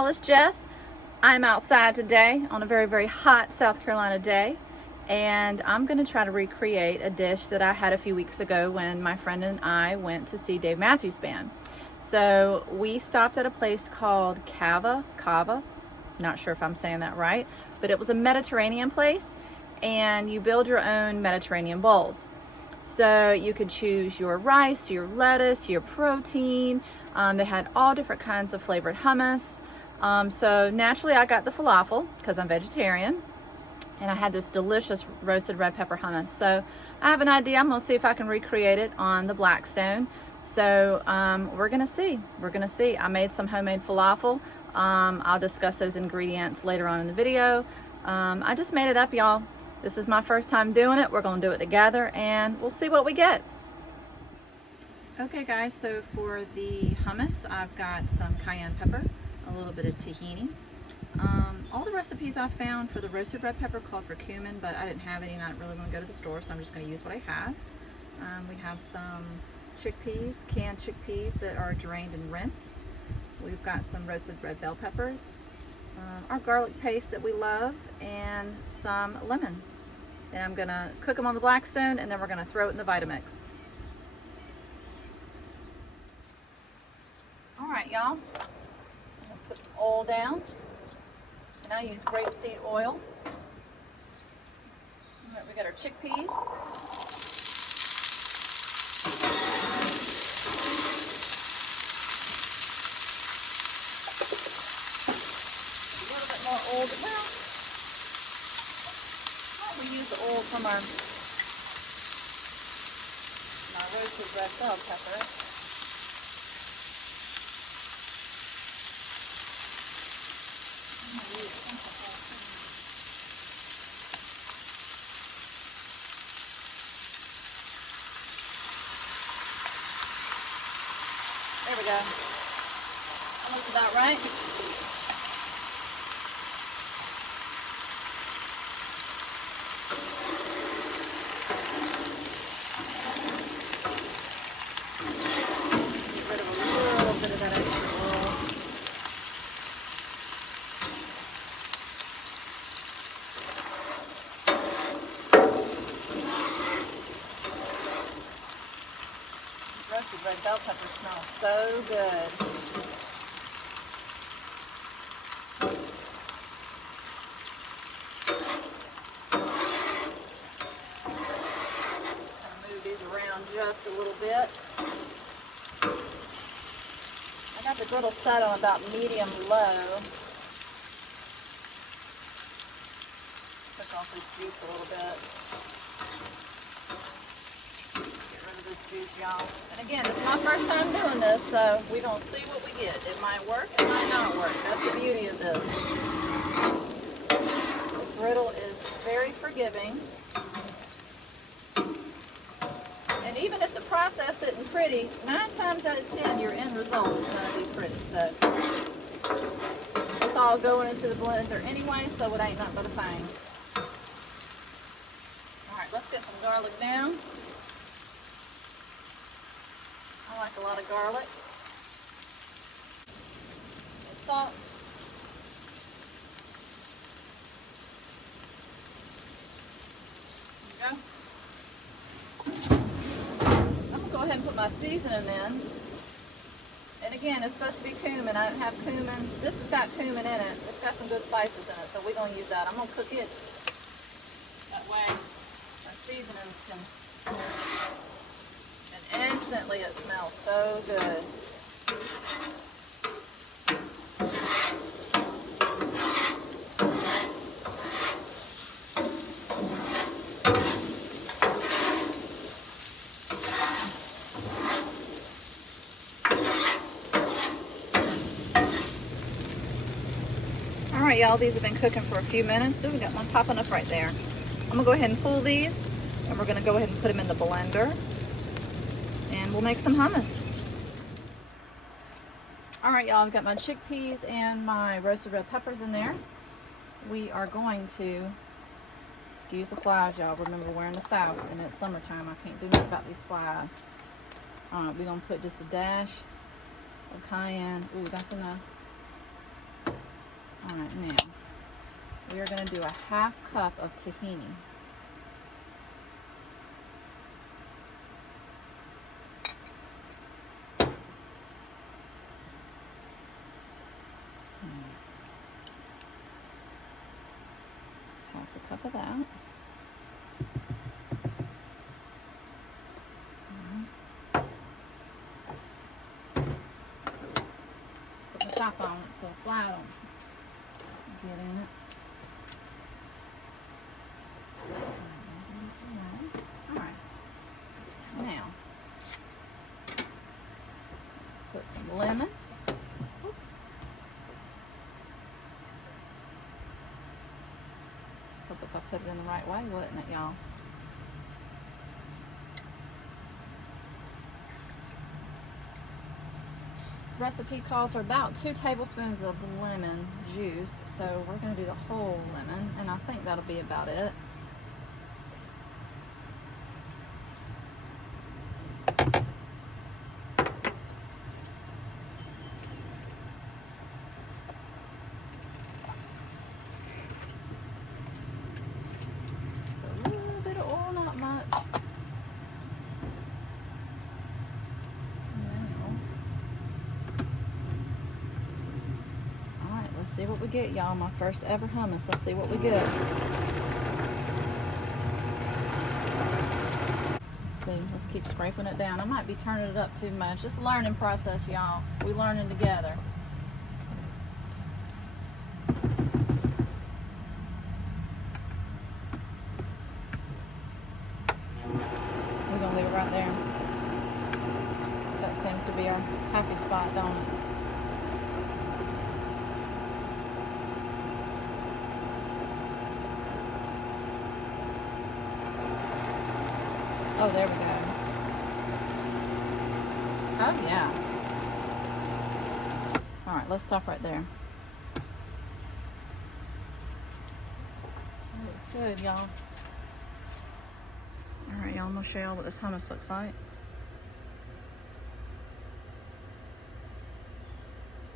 y'all, it's Jess. I'm outside today on a very, very hot South Carolina day, and I'm going to try to recreate a dish that I had a few weeks ago when my friend and I went to see Dave Matthews Band. So we stopped at a place called Cava, not sure if I'm saying that right, but it was a Mediterranean place, and you build your own Mediterranean bowls. So you could choose your rice, your lettuce, your protein. They had all different kinds of flavored hummus. So naturally I got the falafel because I'm vegetarian, and I had this delicious roasted red pepper hummus. So I have an idea. I'm gonna see if I can recreate it on the Blackstone. So we're gonna see. I made some homemade falafel. I'll discuss those ingredients later on in the video. I just made it up, y'all. This is my first time doing it. We're gonna do it together and we'll see what we get. Okay guys, so for the hummus, I've got some cayenne pepper, a little bit of tahini. All the recipes I found for the roasted red pepper called for cumin, but I didn't have any and I didn't really want to go to the store, so I'm just going to use what I have. We have some chickpeas, canned chickpeas that are drained and rinsed. We've got some roasted red bell peppers, our garlic paste that we love, and some lemons. And I'm going to cook them on the Blackstone, and then we're going to throw it in the Vitamix. All right, y'all. I'm going to put some oil down. And I use grapeseed oil. All right, we got our chickpeas. A little bit more oil. Well, we use the oil from our roasted red bell pepper. There we go. That looks about right. Get rid of a little bit of that extra oil. Roasted red bell pepper smells so good. Move these around just a little bit. I got the griddle set on about medium low. Cook off this juice a little bit. This juice, y'all. And again, it's my first time doing this, so we're going to see what we get. It might work, it might not work. That's the beauty of this. The griddle is very forgiving. And even if the process isn't pretty, 9 times out of 10, your end result is going to be pretty. So it's all going into the blender anyway, so it ain't nothing but a thing. Alright, let's get some garlic down. I like a lot of garlic. And salt. There you go. I'm going to go ahead and put my seasoning in. And again, it's supposed to be cumin. I didn't have cumin. This has got cumin in it. It's got some good spices in it, so we're going to use that. I'm going to cook it. That way our seasonings can... And instantly it smells so good. All right, y'all, these have been cooking for a few minutes. So we got one popping up right there. I'm gonna go ahead and pull these, and we're gonna go ahead and put them in the blender. And we'll make some hummus. All right, y'all, I've got my chickpeas and my roasted red peppers in there. We are going to, excuse the flies, y'all. Remember, we're in the South and it's summertime. I can't do much about these flies. All right, we're gonna put just a dash of cayenne. Ooh, that's enough. All right, now we are going to do a 1/2 cup of tahini. Half a cup of that. Put the top on it so flat on. Get in it. Alright. Now, put some lemon. Hope if I put it in the right way, wouldn't it, y'all? Recipe calls for about 2 tablespoons of lemon juice, so we're going to do the whole lemon, and I think that'll be about it. A little bit of oil, not much. Let's see what we get, y'all. My first ever hummus. Let's see what we get. Let's see. Let's keep scraping it down. I might be turning it up too much. It's a learning process, y'all. We're learning together. We're going to leave it right there. That seems to be our happy spot, don't it? Oh, there we go. Oh, yeah. All right, let's stop right there. That looks good, y'all. All right, y'all, I'm gonna show y'all what this hummus looks like.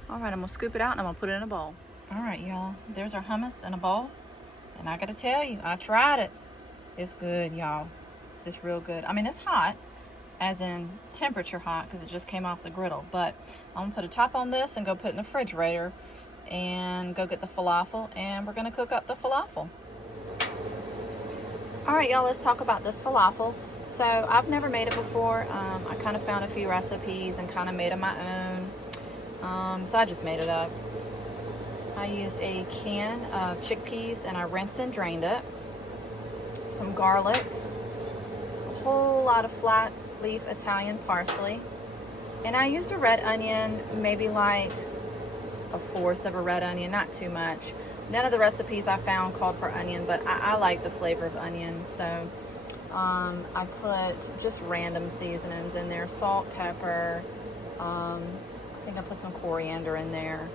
All right, I'm gonna scoop it out and I'm gonna put it in a bowl. All right, y'all, there's our hummus in a bowl. And I gotta tell you, I tried it. It's good, y'all. It's real good. I mean, it's hot, as in temperature hot, because it just came off the griddle. But I'm gonna put a top on this and go put it in the refrigerator and go get the falafel, and we're gonna cook up the falafel. All right, y'all, let's talk about this falafel. So I've never made it before. I kind of found a few recipes and kind of made it my own. So I just made it up. I used a can of chickpeas and I rinsed and drained it. Some garlic. Whole lot of flat leaf Italian parsley, and I used a red onion, maybe like 1/4 of a red onion, not too much. None of the recipes I found called for onion, but I like the flavor of onion, so I put just random seasonings in there: salt, pepper, I think I put some coriander in there,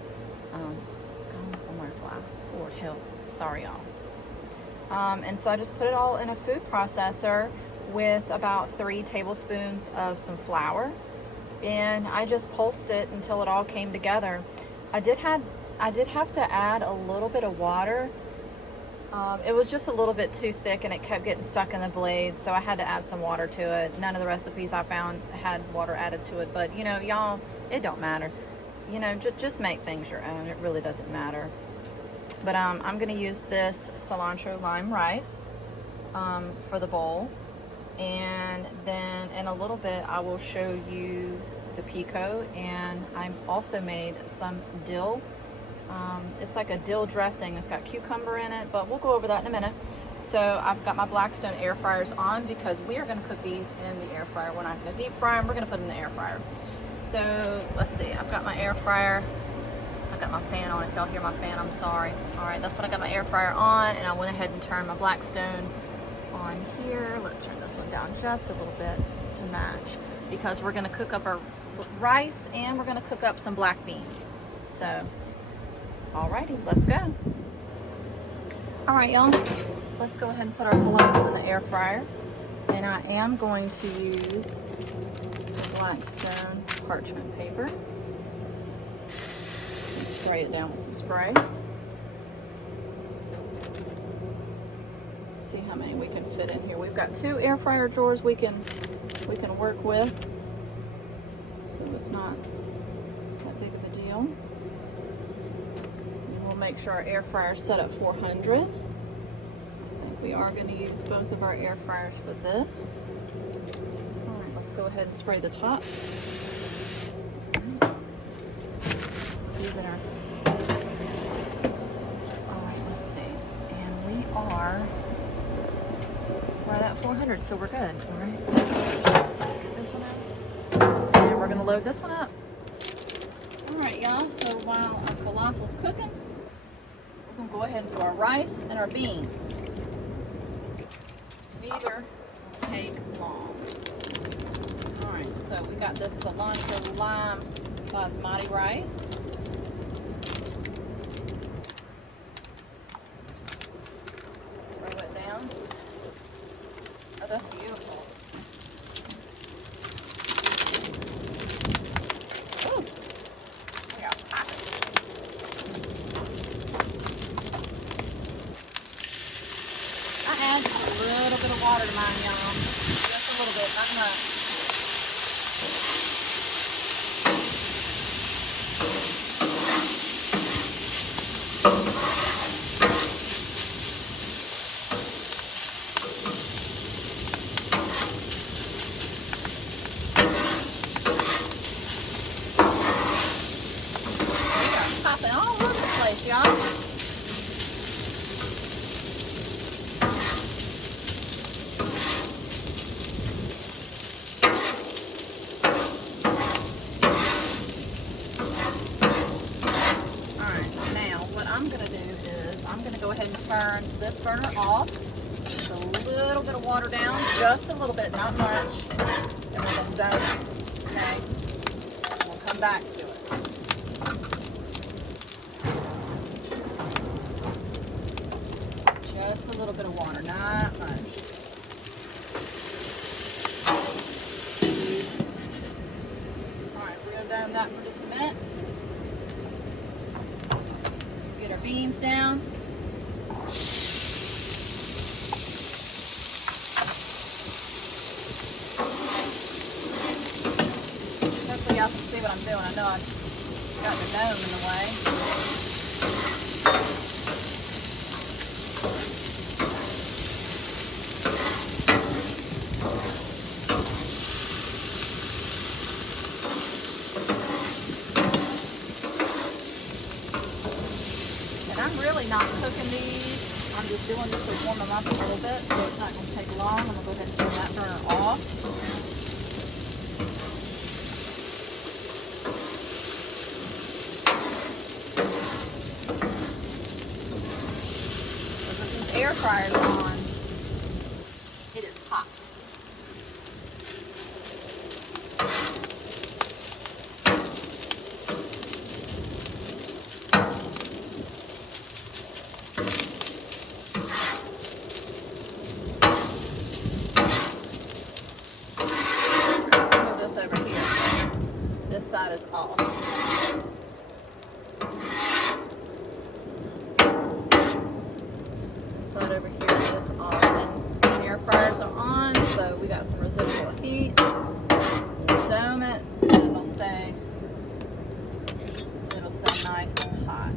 somewhere flat, or hill, sorry y'all. And so I just put it all in a food processor with about 3 tablespoons of some flour, and I just pulsed it until it all came together. I did have to add a little bit of water. It was just a little bit too thick and it kept getting stuck in the blades, so I had to add some water to it. None of the recipes I found had water added to it, but you know, y'all, it don't matter. You know, just make things your own. It really doesn't matter. But I'm gonna use this cilantro lime rice for the bowl. And then in a little bit I will show you the pico, and I also made some dill. It's like a dill dressing. It's got cucumber in it, but we'll go over that in a minute. So I've got my Blackstone air fryers on because we are going to cook these in the air fryer. We're not going to deep fry them, we're going to put them in the air fryer. So let's see, I've got my air fryer. I've got my fan on. If y'all hear my fan, I'm sorry. All right, that's what I got my air fryer on, and I went ahead and turned my Blackstone on here. Let's turn this one down just a little bit to match, because we're going to cook up our rice and we're going to cook up some black beans. So alrighty, let's go. All right, y'all, let's go ahead and put our falafel in the air fryer, and I am going to use the Blackstone parchment paper and spray it down with some spray. see how many we can fit in here. We've got 2 air fryer drawers we can work with, so it's not that big of a deal. And we'll make sure our air fryer's set at 400. I think we are going to use both of our air fryers for this. All right, let's go ahead and spray the top. Using our. All right, let's see, and we are right at 400, so we're good. All right, let's get this one out, and we're gonna load this one up. All right, y'all. So while our falafel's cooking, we're gonna go ahead and do our rice and our beans. Neither will take long. All right, so we got this cilantro lime basmati rice. That's beautiful. Ooh, we got pockets. I add just a little bit of water to mine, y'all. Just a little bit, not much. Y'all. Alright, now what I'm going to do is I'm going to go ahead and turn this burner off. Just a little bit of water down, just a little bit, not much. And we're going to done. Okay. We'll come back to it. Just a little bit of water, not much. Alright, we're going to down that for just a minute. Get our beans down. Hopefully y'all can see what I'm doing. I know I've got the dome in the way. Not cooking these. I'm just doing this to warm them up a little bit, so it's not going to take long. I'm going to go ahead and turn that burner off. But with these air fryers on, it is hot. Side is off. This side over here is off, and the air fryers are on, so we got some residual heat. Dome it, and it'll stay nice and hot.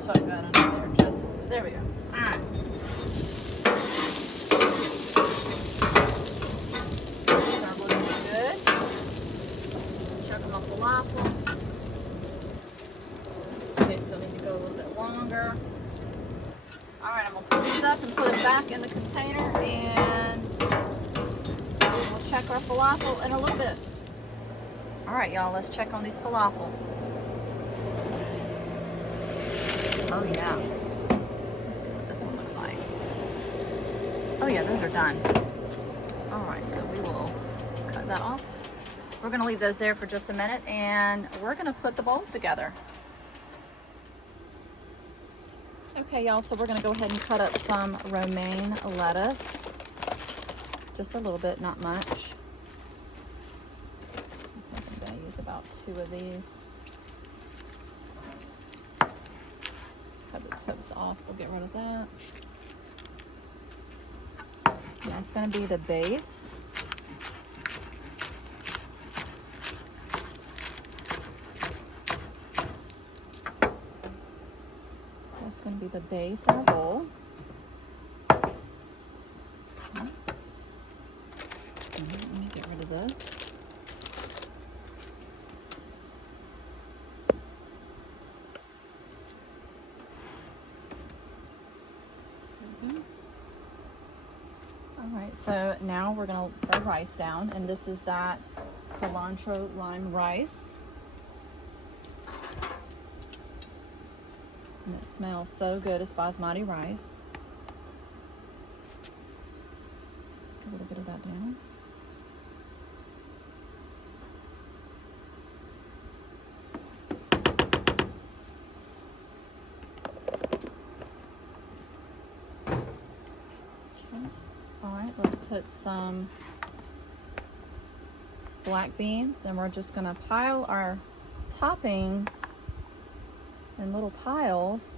So I got it there, just there we go. All right. Falafel. Okay, still need to go a little bit longer. Alright, I'm going to put these up and put it back in the container, and we'll check our falafel in a little bit. Alright, y'all, let's check on these falafel. Oh, yeah. Let's see what this one looks like. Oh, yeah, those are done. Alright, so we will cut that off. We're going to leave those there for just a minute, and we're going to put the bowls together. Okay, y'all, so we're going to go ahead and cut up some romaine lettuce. Just a little bit, not much. I think I'm going to use about 2 of these. Cut the tips off, we'll get rid of that. That's gonna be the base. That's gonna be the base in our bowl. Okay. Let me get rid of this. Alright, so now we're going to put rice down, and this is that cilantro lime rice. And it smells so good. It's basmati rice. Get a little bit of that down. Alright, let's put some black beans, and we're just going to pile our toppings in little piles.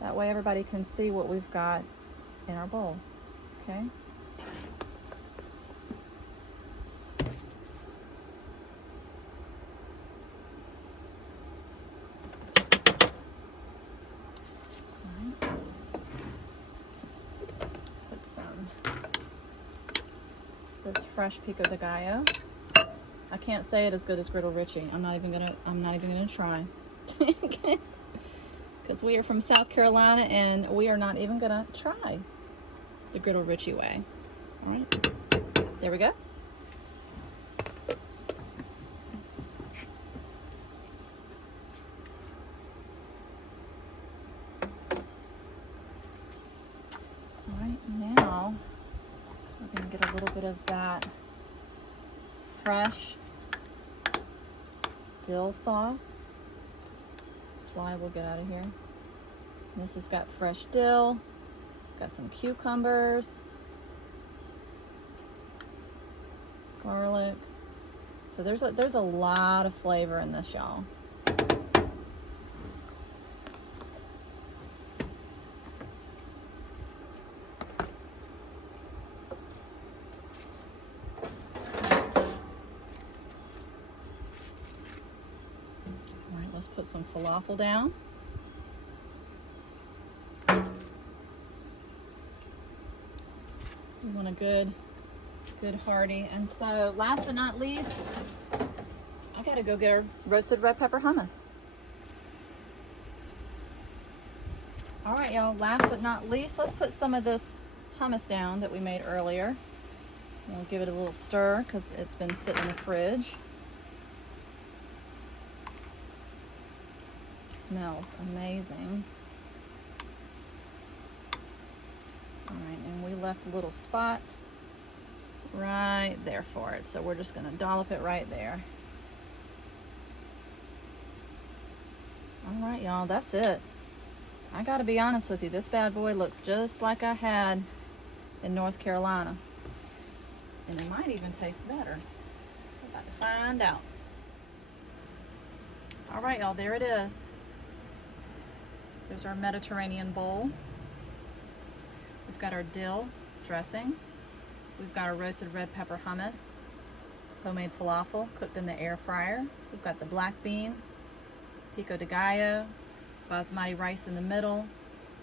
That way everybody can see what we've got in our bowl. Okay? This fresh pico de gallo. I can't say it as good as Griddle Richie. I'm not even gonna try. Because we are from South Carolina and we are not even gonna try the Griddle Richie way. All right, there we go. All right, now we're going to get a little bit of that fresh dill sauce. Fly will get out of here. This has got fresh dill, got some cucumbers, garlic. So there's a lot of flavor in this, y'all. Let's put some falafel down. We want a good hearty. And so last but not least, I gotta go get our roasted red pepper hummus. All right, y'all, last but not least, let's put some of this hummus down that we made earlier. We'll give it a little stir because it's been sitting in the fridge. Smells amazing. All right, and we left a little spot right there for it, so we're just gonna dollop it right there. All right, y'all, that's it. I gotta be honest with you, this bad boy looks just like I had in North Carolina, and it might even taste better. We're about to find out. All right, y'all, there it is. There's our Mediterranean bowl. We've got our dill dressing. We've got our roasted red pepper hummus, homemade falafel cooked in the air fryer. We've got the black beans, pico de gallo, basmati rice in the middle,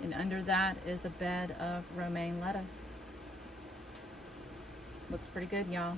and under that is a bed of romaine lettuce. Looks pretty good, y'all.